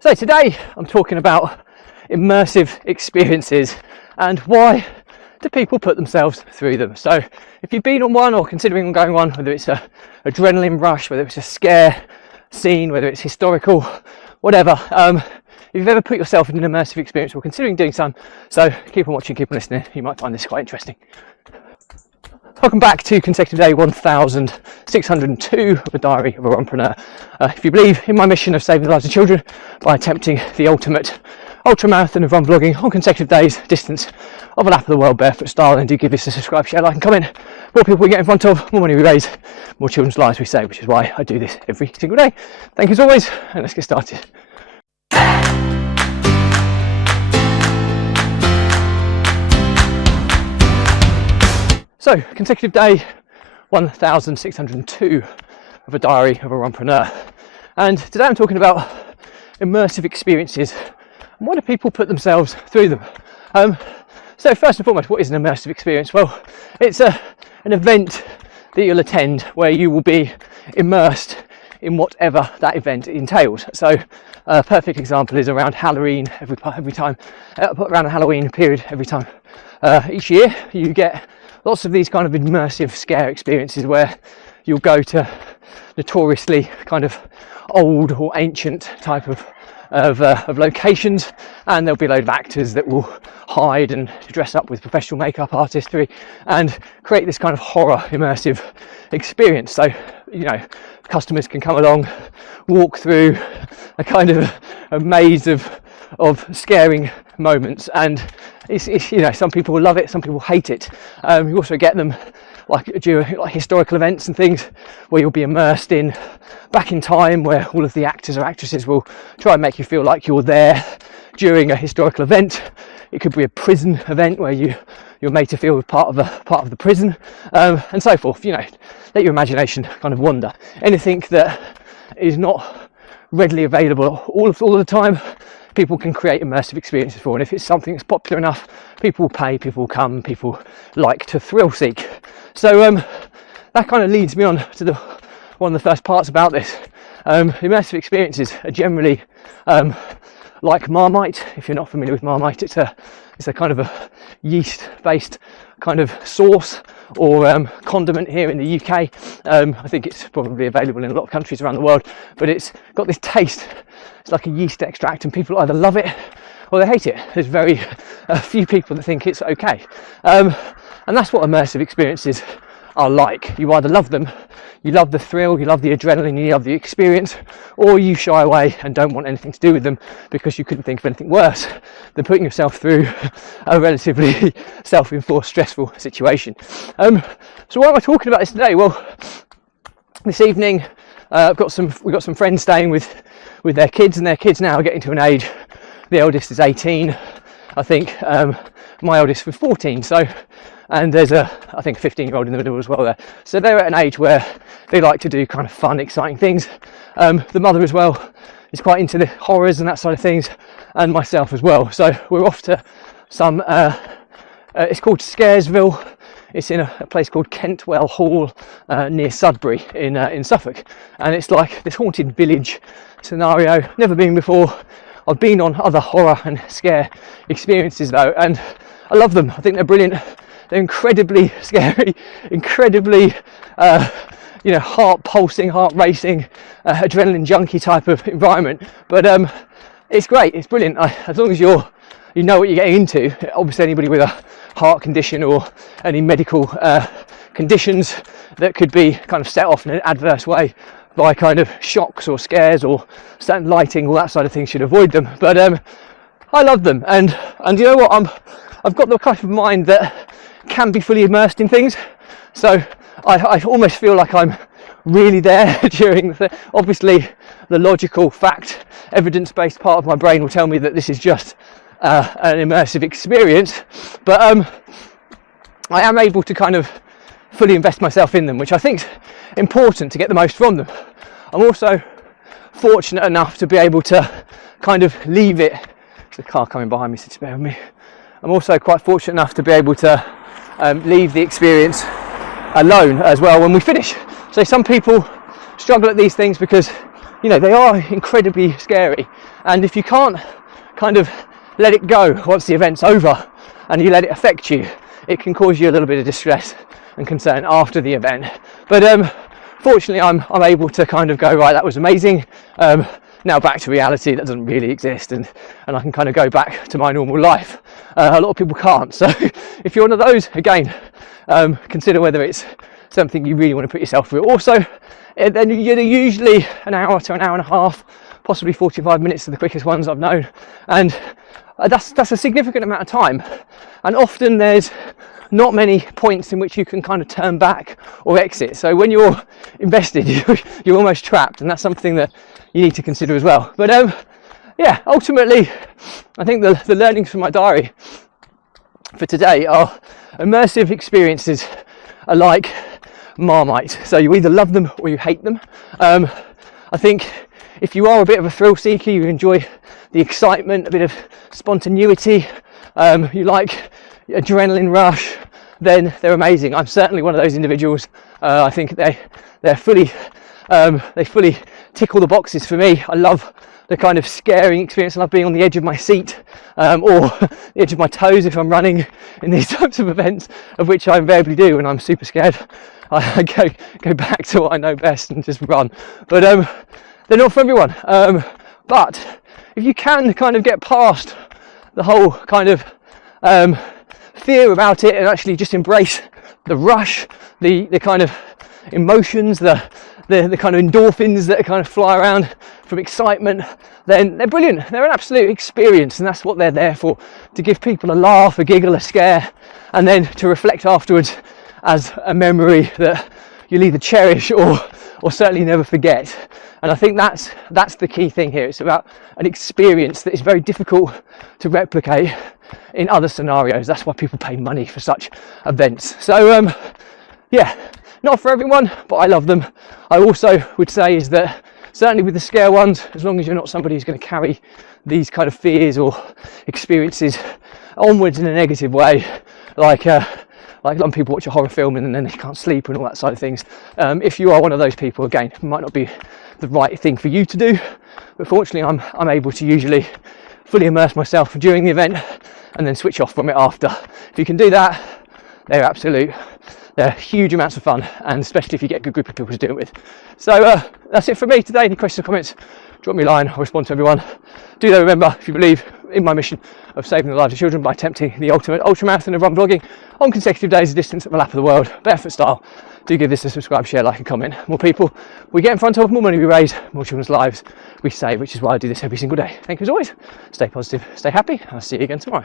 So today I'm talking about immersive experiences and why do people put themselves through them. So if you've been on one or considering on going one, whether it's a adrenaline rush, whether it's a scare scene, whether it's historical, whatever, if you've ever put yourself in an immersive experience or considering doing some, so keep on watching, keep on listening, you might find this quite interesting. Welcome back to consecutive day 1602 of a diary of a Runpreneur. If you believe in my mission of saving the lives of children by attempting the ultimate ultra-marathon of run vlogging on consecutive days, distance of a lap of the world barefoot style, then do give this a subscribe, share, like and comment. More people we get in front of, more money we raise, more children's lives we save, which is why I do this every single day. Thank you as always, and let's get started. So, consecutive day 1602 of a diary of a Runpreneur. And today I'm talking about immersive experiences and why do people put themselves through them. So first and foremost, what is an immersive experience? Well, it's an event that you'll attend where you will be immersed in whatever that event entails. So a perfect example is around Halloween every time, around a Halloween period every time. Each year you get lots of these kind of immersive scare experiences where you'll go to notoriously kind of old or ancient type of locations, and there'll be a load of actors that will hide and dress up with professional makeup artistry and create this kind of horror immersive experience. So, you know, customers can come along, walk through a kind of a maze of scaring moments, and it's you know, some people will love it, some people hate it. You also get them like during like historical events and things where you'll be immersed in back in time, where all of the actors or actresses will try and make you feel like you're there during a historical event. It could be a prison event where you're made to feel part of the prison, and so forth. You know, let your imagination kind of wander. Anything that is not readily available all of the time, people can create immersive experiences for, and if it's something that's popular enough, people will pay, people will come, people like to thrill seek. So that kind of leads me on to one of the first parts about this. Immersive experiences are generally like Marmite. If you're not familiar with Marmite, it's a kind of a yeast-based kind of sauce or condiment here in the UK. I think it's probably available in a lot of countries around the world, but it's got this taste. It's like a yeast extract, and people either love it or they hate it. There's very few people that think it's okay, and that's what immersive experiences are like. You either love them, you love the thrill, you love the adrenaline, you love the experience, or you shy away and don't want anything to do with them because you couldn't think of anything worse than putting yourself through a relatively self-enforced stressful situation. So why am I talking about this today? Well, this evening we've got some friends staying with their kids, and their kids now are getting to an age. The eldest is 18, I think. My eldest was 14. So, and there's I think a 15-year-old in the middle as well there. So they're at an age where they like to do kind of fun, exciting things. The mother as well is quite into the horrors and that side of things, and myself as well. So we're off to some. It's called Scaresville. It's in a place called Kentwell Hall near Sudbury in Suffolk, and it's like this haunted village scenario. Never been before. I've been on other horror and scare experiences though, and I love them. I think they're brilliant. They're incredibly scary, incredibly heart pulsing, heart racing, adrenaline junkie type of environment. But it's great. It's brilliant. As long as you know what you're getting into. Obviously, anybody with a heart condition or any medical conditions that could be kind of set off in an adverse way by kind of shocks or scares or certain lighting, all that side of things, should avoid them. But I love them, and you know what? I've got the type of mind that can be fully immersed in things. So I almost feel like I'm really there during obviously the logical fact, evidence-based part of my brain will tell me that this is just an immersive experience, but I am able to kind of fully invest myself in them, which I think is important to get the most from them. I'm also fortunate enough to be able to kind of leave it. There's a car coming behind me, so just bear with me. I'm also quite fortunate enough to be able to leave the experience alone as well when we finish. So some people struggle at these things because you know, they are incredibly scary. And if you can't kind of let it go once the event's over and you let it affect you, it can cause you a little bit of distress and concern after the event. But fortunately, I'm able to kind of go, right, that was amazing. Now back to reality, that doesn't really exist, and I can kind of go back to my normal life. A lot of people can't. So if you're one of those, again, consider whether it's something you really want to put yourself through. Also, then you're usually an hour to an hour and a half, possibly 45 minutes are the quickest ones I've known, and that's a significant amount of time. And often there's not many points in which you can kind of turn back or exit. So when you're invested, you're almost trapped, and that's something that you need to consider as well. But yeah, ultimately, I think the learnings from my diary for today are immersive experiences are like Marmite. So you either love them or you hate them. I think if you are a bit of a thrill seeker, you enjoy the excitement, a bit of spontaneity, you like adrenaline rush, then they're amazing. I'm certainly one of those individuals. I think they fully tick all the boxes for me. I love the kind of scaring experience. I love being on the edge of my seat or the edge of my toes if I'm running in these types of events, of which I invariably do when I'm super scared. I go back to what I know best and just run. But they're not for everyone. But if you can kind of get past the whole kind of fear about it and actually just embrace the rush, the kind of emotions, the kind of endorphins that kind of fly around from excitement, then they're brilliant. They're an absolute experience, and that's what they're there for, to give people a laugh, a giggle, a scare, and then to reflect afterwards as a memory that you'll either cherish or certainly never forget. And I think that's the key thing here. It's about an experience that is very difficult to replicate in other scenarios. That's why people pay money for such events. So yeah, not for everyone, but I love them. I also would say is that certainly with the scare ones, as long as you're not somebody who's going to carry these kind of fears or experiences onwards in a negative way, like some people watch a horror film and then they can't sleep and all that side of things. If you are one of those people, again, it might not be the right thing for you to do, but fortunately I'm able to usually fully immerse myself during the event and then switch off from it after. If you can do that, they're huge amounts of fun, and especially if you get a good group of people to do it with. So that's it from me today. Any questions or comments, drop me a line. I'll respond to everyone. Do though remember, if you believe in my mission of saving the lives of children by attempting the ultimate ultramarathon of run vlogging on consecutive days, a distance of a lap of the world, barefoot style, do give this a subscribe, share, like and comment. More people we get in front of, more money we raise, more children's lives we save, which is why I do this every single day. Thank you as always. Stay positive, stay happy. I'll see you again tomorrow.